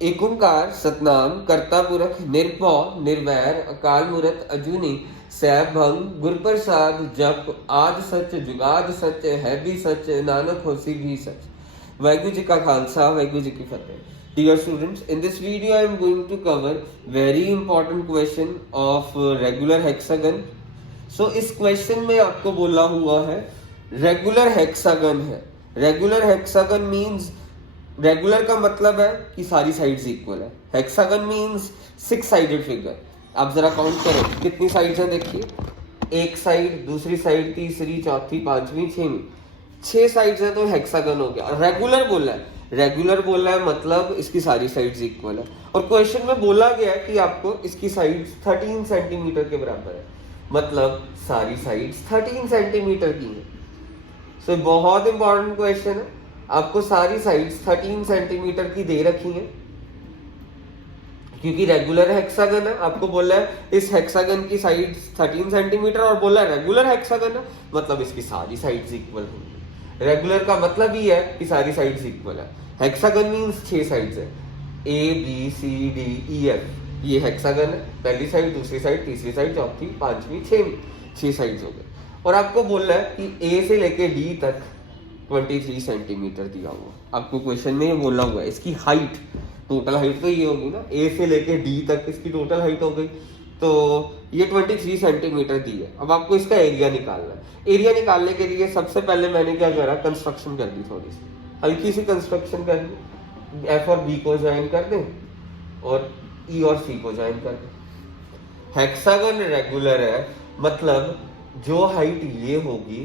एक ओंकार सतनाम करता पुरख निरभौ निर्वैर अकाल मूरत अजूनी सैभ भंग गुर प्रसाद जप आद सच जुगाद सच है भी सच नानक होसी भी सच। वाहिगुरु जी का खालसा वाहिगुरु जी की फतेह। Dear students, in this video I am going to cover very important question of regular hexagon. So इस क्वेश्चन में आपको बोला हुआ है रेगुलर हेक्सागन है। रेगुलर हेक्सागन मींस रेगुलर का मतलब है कि सारी साइड्स इक्वल है। Hexagon means 6 sided figure. आप जरा काउंट करो कितनी साइड्स हैं, देखिए एक साइड, दूसरी साइड, तीसरी, चौथी, पांचवी, छठवीं, 6 साइड्स हैं तो हेक्सागन हो गया। रेगुलर बोला है, रेगुलर बोला है मतलब इसकी सारी साइड्स इक्वल है। और क्वेश्चन में बोला गया है कि आपको इसकी साइड्स 13 सेंटीमीटर के बराबर है, मतलब सारी साइड्स 13 सेंटीमीटर की है। सो बहुत इंपॉर्टेंट क्वेश्चन है। आपको सारी साइड्स 13 सेंटीमीटर की दे रखी हैं क्योंकि रेगुलर हेक्सागन है। आपको बोला है इस हेक्सागन की साइड्स 13 सेंटीमीटर और बोला है रेगुलर हेक्सागन है मतलब इसकी सारी साइड्स इक्वल होंगी। रेगुलर का मतलब ही है कि सारी साइड्स इक्वल है। हेक्सागन मींस 6 साइड्स है, A B C D E F, ये हेक्सागन है। पहली साइड, दूसरी साइड, तीसरी साइड, चौथी, पांचवी, छठवीं, 6 साइड्स हो गए। और आपको बोला है कि ए से लेके डी तक 23 सेंटीमीटर दिया हुआ। आपको क्वेश्चन में ये बोला हुआ है इसकी हाइट, टोटल हाइट तो ये होगी ना, ए से लेके डी तक इसकी टोटल हाइट हो गई, तो ये 23 सेंटीमीटर दी है। अब आपको इसका एरिया निकालना है। एरिया निकालने के लिए सबसे पहले मैंने क्या करा, कंस्ट्रक्शन कर दी, थोड़ी सी हल्की सी कंस्ट्रक्शन कर दी। एफ और बी को ज्वाइन कर दें और ई और सी को ज्वाइन कर दें। हेक्सागन रेगुलर है मतलब जो हाइट ये होगी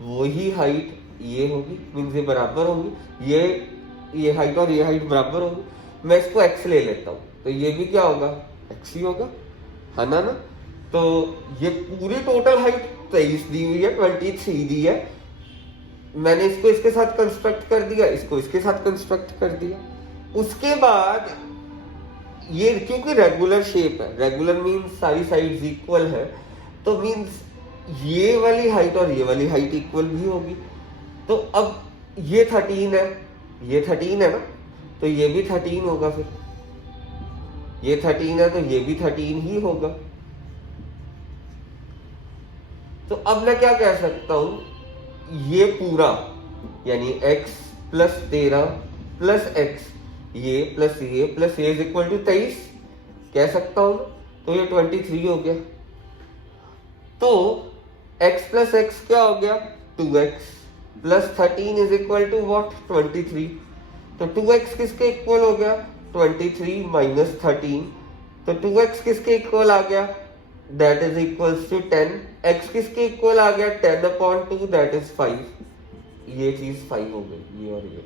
वही हाइट ये होगी, मीन्स ये बराबर होंगी। ये हाइट और ये हाइट बराबर होगी। मैं इसको एक्स ले लेता हूं तो ये भी क्या होगा, एक्स ही होगा, है ना। तो ये पूरी टोटल हाइट 23 दी हुई है, 23 दी है। मैंने इसको इसके साथ कंस्ट्रक्ट कर दिया, इसको इसके साथ कंस्ट्रक्ट कर दिया। उसके बाद ये क्योंकि रेगुलर शेप है, रेगुलर मीन्स सारी साइड्स इक्वल है, तो मीन्स ये वाली हाइट और ये वाली हाइट इक्वल भी होगी। तो अब ये 13 है, ये 13 है ना, तो ये भी 13 होगा। फिर ये 13 है तो ये भी 13 ही होगा। तो अब मैं क्या कह सकता हूं, ये पूरा यानी x प्लस 13 प्लस x, ये प्लस ये प्लस ये इज इक्वल टू 23 कह सकता हूं। तो ये 23 हो गया। तो x प्लस x क्या हो गया, 2x plus 13 is equal to what, 23। तो 2x किसके इक्वल हो गया, 23 माइनस 13। तो 2x किसके इक्वल आ गया, that is equals to 10। x किसके इक्वल आ गया, 10/2 दैट इज 5। ये चीज 5 हो गई, ये और ये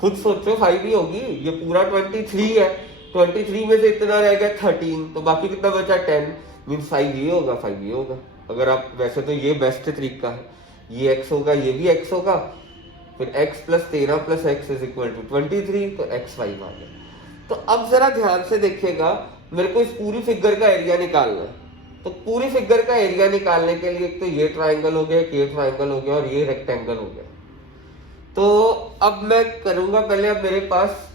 खुद सोचो 5 ही होगी। ये पूरा 23 है, 23 में से इतना रह गया 13, तो बाकी कितना बचा 10, मीन्स 5 ये होगा, 5 ये होगा। अगर आप वैसे तो ये बेस्ट तरीका है, ये x होगा, ये भी x होगा, फिर x plus 13 plus x is equal to 23, तो x 5 आ गया। तो अब जरा ध्यान से देखिएगा, मेरे को इस पूरी फिगर का एरिया निकालना है। तो पूरी फिगर का एरिया निकालने के लिए एक तो ये ट्राइंगल हो गया, ये ट्राइंगल हो गया और ये रेक्टेंगल हो गया। तो अब मैं करूंगा पहले, अब मेरे पास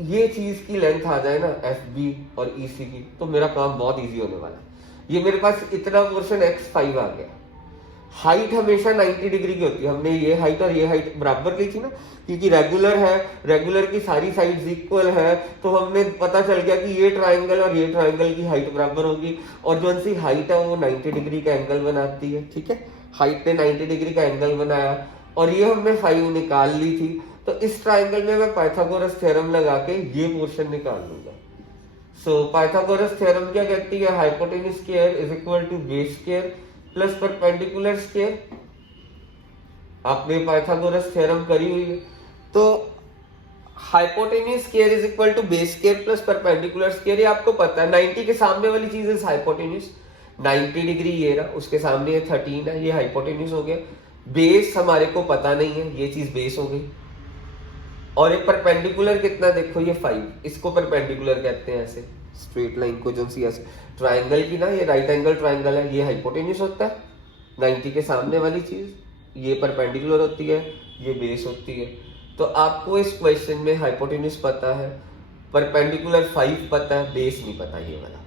ये चीज की लेंथ आ जाए ना एफ बी और ई सी की, तो मेरा काम बहुत इजी होने वाला है। ये मेरे पास इतना पोर्शन x5 आ गया। हाइट हमेशा 90 डिग्री की होती है। हमने ये हाइट और ये हाइट बराबर ली थी ना, क्योंकि रेगुलर है, रेगुलर की सारी साइड्स इक्वल है, तो हमने पता चल गया कि ये ट्राइंगल और ये ट्राइंगल की हाइट बराबर होगी। और जो सी हाइट है वो 90 डिग्री का एंगल बनाती है, ठीक है। हाइट ने 90 डिग्री का एंगल बनाया और ये हमने 5 निकाल ली थी। तो इस ट्राइंगल में मैं पाइथागोरस थ्योरम लगा के ये पोर्शन निकाल लूंगा। सो पाइथागोरस थ्योरम क्या कहती है, hypotenuse square is equal to base square plus perpendicular square. आपने पाइथागोरस थ्योरम करी हुई है। तो hypotenuse square is equal to base square plus perpendicular square, ये आपको पता है। 90 के सामने वाली चीज इज हाइपोटेन्यूज, 90 डिग्री ये रहा, उसके सामने 13 है, ये हाइपोटेन्यूज हो गया। बेस हमारे को पता नहीं है, ये चीज बेस हो गई। और ये परपेंडिकुलर कितना, देखो ये 5, इसको परपेंडिकुलर कहते हैं। ऐसे स्ट्रेट लाइन को जो सी ऐसे ट्राइंगल की ना, ये राइट एंगल ट्राइंगल है, ये हाइपोटेन्यूज होता है। 90 के सामने वाली चीज ये परपेंडिकुलर होती है, ये बेस होती है। तो आपको इस क्वेश्चन में हाइपोटेन्यूज पता है, परपेंडिकुलर 5 पता है, बेस नहीं पता ये वाला,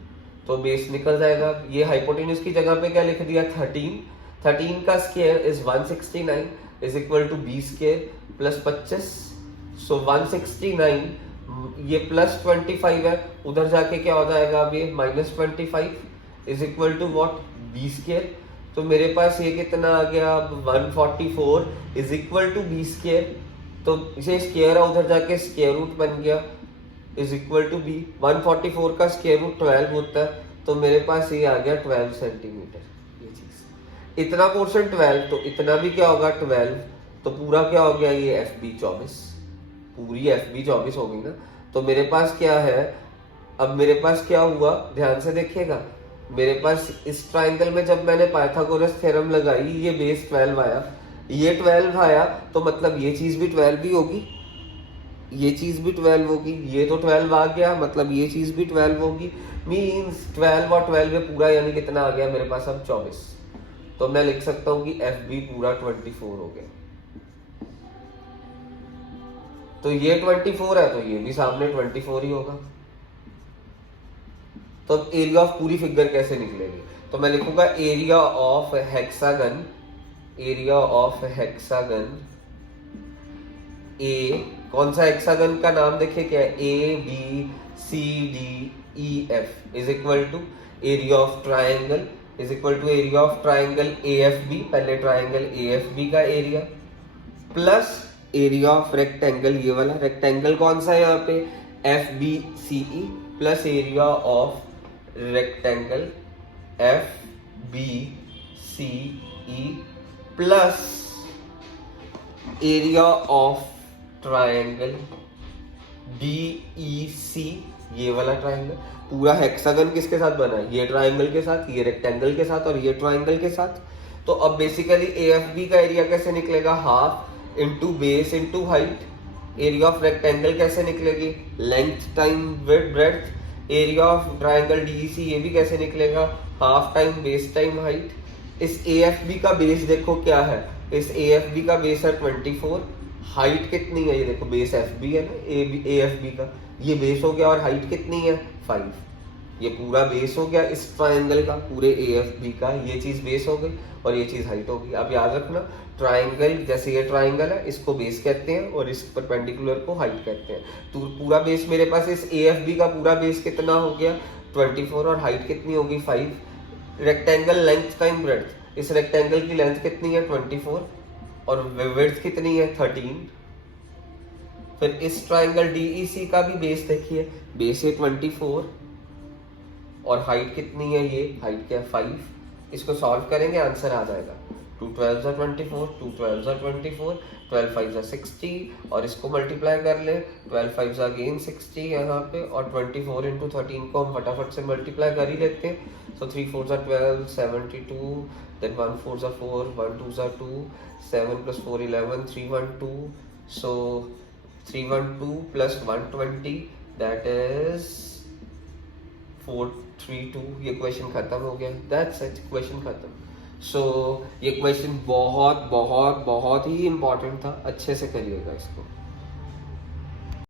तो बेस निकल जाएगा। ये हाइपोटेन्यूज की जगह पे क्या लिख दिया 13, 13 का square is 169 is equal to B square plus 25। So 169 ये प्लस 25 है, उधर जाके क्या हो जाएगा अब ये minus 25 is equal to what B square. तो मेरे पास ये कितना आ गया अब 144 is equal to B square, तो इसे स्क्वायर है उधर जाके स्क्वायर रूट बन गया इज इक्वल टू बी। 144 का स्क्वायर रूट 12 होता है, तो मेरे पास ये आ गया 12 सेंटीमीटर। ये चीज इतना पोर्शन 12, तो इतना भी क्या होगा 12, तो पूरा क्या हो गया ये एफ बी 24, पूरी एफ बी 24 हो गई ना। तो मेरे पास क्या है, अब मेरे पास क्या हुआ ध्यान से देखिएगा, मेरे पास इस ट्राइंगल में जब मैंने पाइथागोरस थ्योरम लगाई ये बेस 12 आया, ये 12 आया, तो मतलब ये चीज भी 12 भी होगी, ये चीज भी 12 होगी, ये तो 12 आ गया, मतलब ये चीज भी 12 होगी। मींस 12 और 12 में पूरा यानी कितना आ गया मेरे पास अब 24। तो मैं लिख सकता हूं कि एफ बी पूरा 24 हो गया। तो ये 24 है, तो ये भी सामने 24 ही होगा। तो अब एरिया ऑफ पूरी फिगर कैसे निकलेगी, तो मैं लिखूंगा area of hexagon, area of hexagon A, कौन सा हेक्सागन का नाम देखिए क्या है, A B C D E F is equal to area of triangle is equal to area of triangle A F B, पहले ट्राइंगल ए एफ बी का area plus area of rectangle, ये वाला rectangle कौन सा है यहाँ पे F B C E, plus area of rectangle F B C E plus area of triangle B E C, ये वाला ट्राइंगल। पूरा हेक्सागन किसके साथ बना है, ये ट्राइंगल के साथ, ये रेक्टेंगल के साथ और ये ट्राइंगल के साथ। तो अब बेसिकली ए एफ बी का एरिया कैसे निकलेगा, half into base into height. Area of rectangle कैसे निकलेगी, length time breadth. Area of triangle DEC ये भी कैसे निकलेगा, half time base time height. इस ए एफ बी का बेस देखो क्या है, इस ए एफ बी का बेस है 24, हाइट कितनी है, ये देखो बेस एफ बी है ना ए एफ बी का, ये बेस हो गया और हाइट कितनी है 5, ये पूरा बेस हो गया इस ट्राइंगल का, पूरे ए एफ बी का, ये चीज बेस हो गई और ये चीज हाइट हो गई। अब याद रखना ट्राइंगल, जैसे ये ट्राइंगल है इसको बेस कहते हैं और इस परपेंडिकुलर को हाइट कहते हैं। तो पूरा बेस मेरे पास इस ए एफ बी का पूरा बेस कितना हो गया 24 और हाइट कितनी होगी 5। रेक्टेंगल लेंथ टाइम ब्रेड्थ, इस रेक्टेंगल की लेंथ कितनी है 24 और विड्थ कितनी है 13। फिर इस ट्राइंगल डीईसी का भी बेस देखिए, बेस है 24 और हाइट कितनी है, ये हाइट क्या है 5। इसको सॉल्व करेंगे आंसर आ जाएगा 2 12 24, 2 12 24, 12 5 60 और इसको मल्टीप्लाई कर ले 12 5 अगेन 60 यहाँ पे और 24 इंटू 13 को हम फटाफट से मल्टीप्लाई कर ही लेते हैं। सो 3 4 12 72, then 1 4 4, 1 2 2, 7 plus 4 11, 3 1 2, so 312 plus 120 that is 432। ये क्वेश्चन खत्म हो गया, दैट्स इट, क्वेश्चन खत्म। सो ये क्वेश्चन बहुत बहुत बहुत ही इंपॉर्टेंट था, अच्छे से करिएगा इसको।